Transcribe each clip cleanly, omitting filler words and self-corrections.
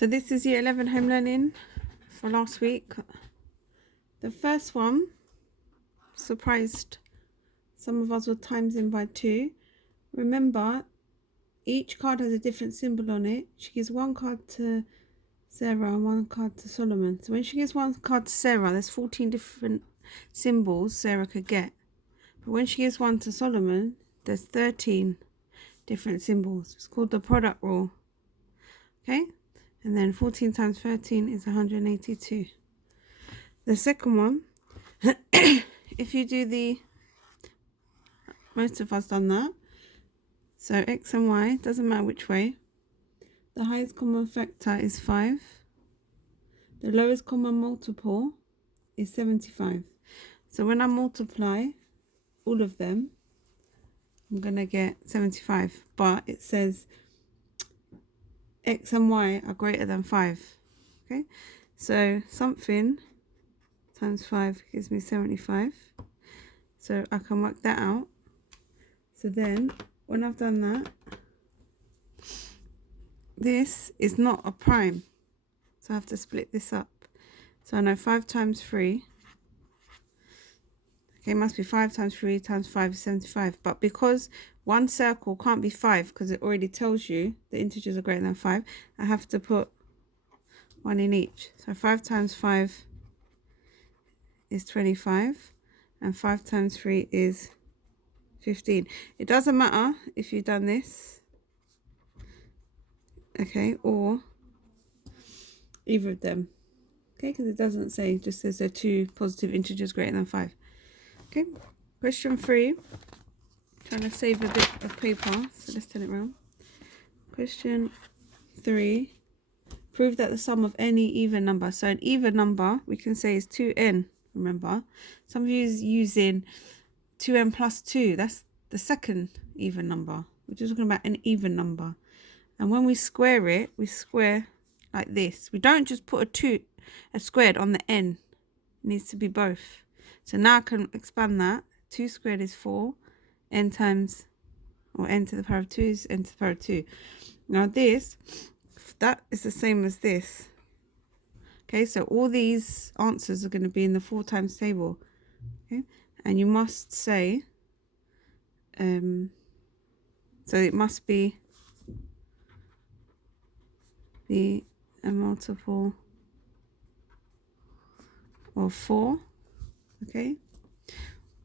So this is year 11 home learning for last week. The first one surprised some of us with times in by 2. Remember, each card has a different symbol on it. She gives one card to Sarah and one card to Solomon. So when she gives one card to Sarah, there's 14 different symbols Sarah could get. But when she gives one to Solomon, there's 13 different symbols. It's called the product rule. Okay? And then 14 times 13 is 182. The second one, if you do most of us done that. So x and y, doesn't matter which way. The highest common factor is 5. The lowest common multiple is 75. So when I multiply all of them, I'm going to get 75. But it says x and y are greater than 5. Okay, so something times 5 gives me 75. So I can work that out. So then when I've done that, this is not a prime. So I have to split this up. So I know 5 times 3. Okay, it must be 5 times 3 times 5 is 75. But because one circle can't be 5 because it already tells you the integers are greater than 5, I have to put 1 in each. So 5 times 5 is 25. And 5 times 3 is 15. It doesn't matter if you've done this. Okay, or either of them. Okay, because it doesn't say, it just says they're 2 positive integers greater than 5. Okay, question 3. Trying to save a bit of paper, so let's turn it around. Question 3. Prove that the sum of any even number. So an even number we can say is 2n, remember. Some of you is using 2n plus 2. That's the second even number. We're just talking about an even number. And when we square it, we square like this. We don't just put a squared on the n. It needs to be both. So now I can expand that. 2 squared is 4. N times, or n to the power of 2 is n to the power of 2. Now that is the same as this. Okay, so all these answers are going to be in the 4 times table. Okay, and you must say, so it must be a multiple of 4. Okay,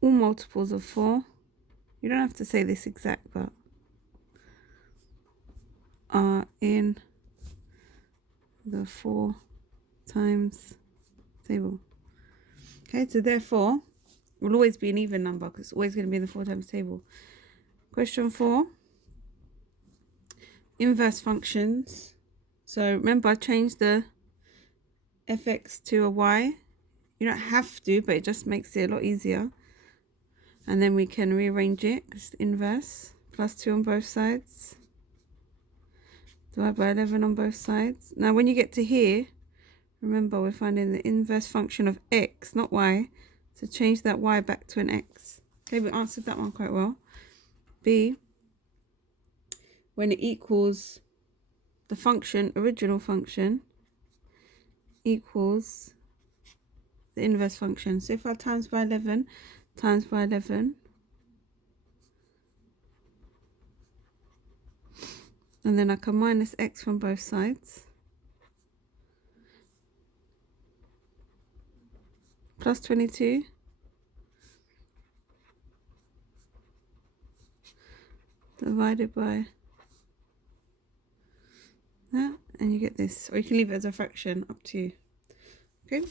all multiples of 4. You don't have to say this exact, but are in the 4 times table. Okay, so therefore it will always be an even number because it's always going to be in the 4 times table. Question 4, inverse functions. So remember, I changed the fx to a y. You don't have to, but it just makes it a lot easier. And then we can rearrange it. It's the inverse. Plus 2 on both sides. Divide by 11 on both sides. Now when you get to here, remember we're finding the inverse function of x, not y. So change that y back to an x. Okay, we answered that one quite well. B, when it equals the function, original function, equals the inverse function. So if I times by 11, times by 11, and then I can minus x from both sides, plus 22, divided by that, and you get this. Or you can leave it as a fraction, up to you. Okay.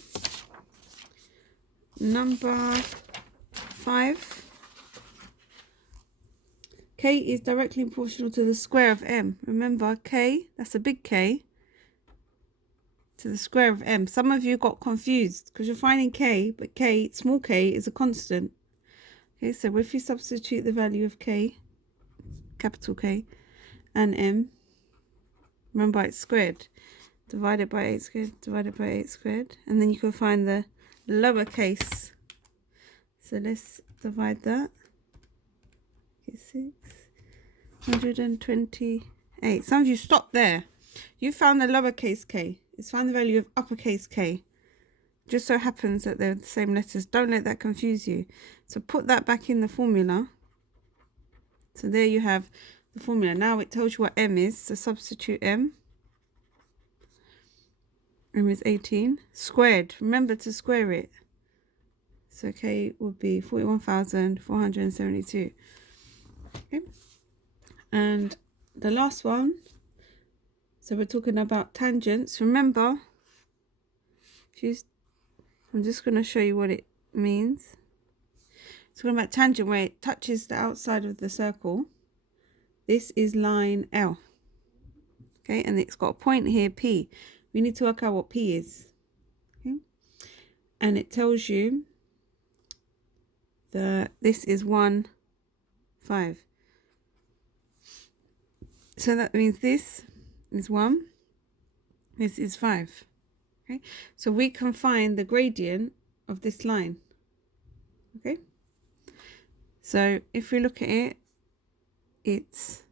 Number 5. K is directly proportional to the square of m. Remember, K, that's a big K, to the square of m. Some of you got confused because you're finding K, but K, small k, is a constant. Okay, so if you substitute the value of K, capital K, and m, remember it's squared. Divided by 8 squared, divided by 8 squared. And then you can find the lowercase. So let's divide that. 628. Some of you stop there. You found the lowercase k. It's found the value of uppercase K. Just so happens that they're the same letters. Don't let that confuse you. So put that back in the formula. So there you have the formula. Now it tells you what M is. So substitute M. M is 18. Squared. Remember to square it. So K would be 41,472. Okay. And the last one. So we're talking about tangents. Remember, I'm just going to show you what it means. It's talking about tangent where it touches the outside of the circle. This is line L. Okay, and it's got a point here, P. We need to work out what P is. Okay, and it tells you that this is 1, 5. So that means this is 1, this is 5. Okay, so we can find the gradient of this line. Okay, so if we look at it, it's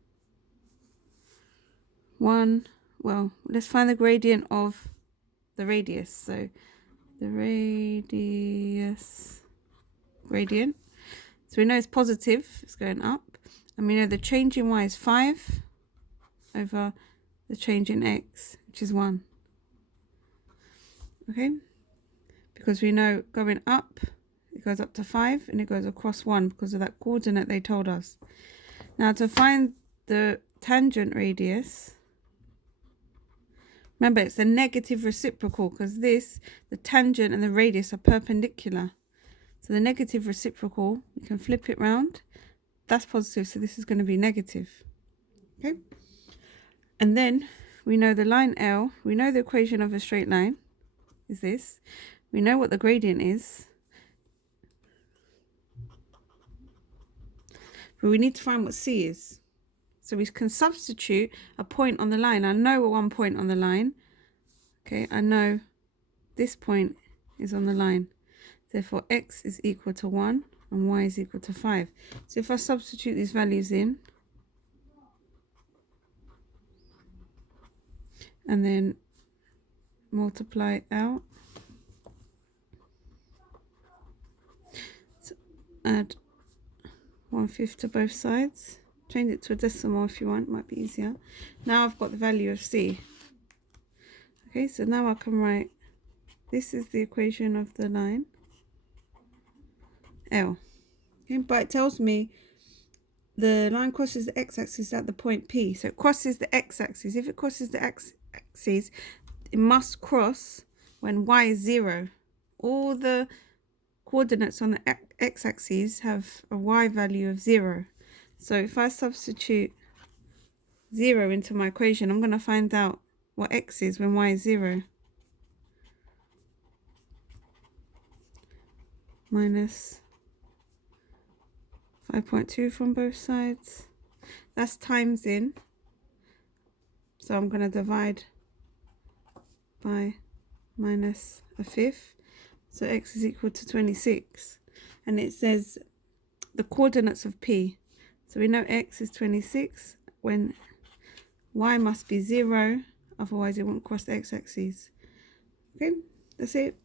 1. Well, let's find the gradient of the radius. So the radius gradient. So we know it's positive, it's going up. And we know the change in y is 5 over the change in x, which is 1. Okay? Because we know going up, it goes up to 5 and it goes across 1 because of that coordinate they told us. Now to find the tangent radius, remember it's a negative reciprocal because the tangent and the radius are perpendicular. So the negative reciprocal, we can flip it round. That's positive, so this is going to be negative. Okay? And then we know the line L, we know the equation of a straight line is this. We know what the gradient is. But we need to find what C is. So we can substitute a point on the line. I know one point on the line. Okay, I know this point is on the line. Therefore, x is equal to 1 and y is equal to 5. So if I substitute these values in, and then multiply out, so add 1/5 to both sides. Change it to a decimal if you want, might be easier. Now I've got the value of C. Okay, so now I can write, this is the equation of the line L. Okay, but it tells me the line crosses the x-axis at the point P. So it crosses the x-axis. If it crosses the x-axis, it must cross when y is 0. All the coordinates on the x-axis have a y value of 0. So if I substitute 0 into my equation, I'm going to find out what x is when y is 0. Minus 5.2 from both sides. That's times in. So I'm going to divide by minus 1/5. So x is equal to 26. And it says the coordinates of P. So we know x is 26 when y must be 0. Otherwise it won't cross the x-axis. Okay, that's it.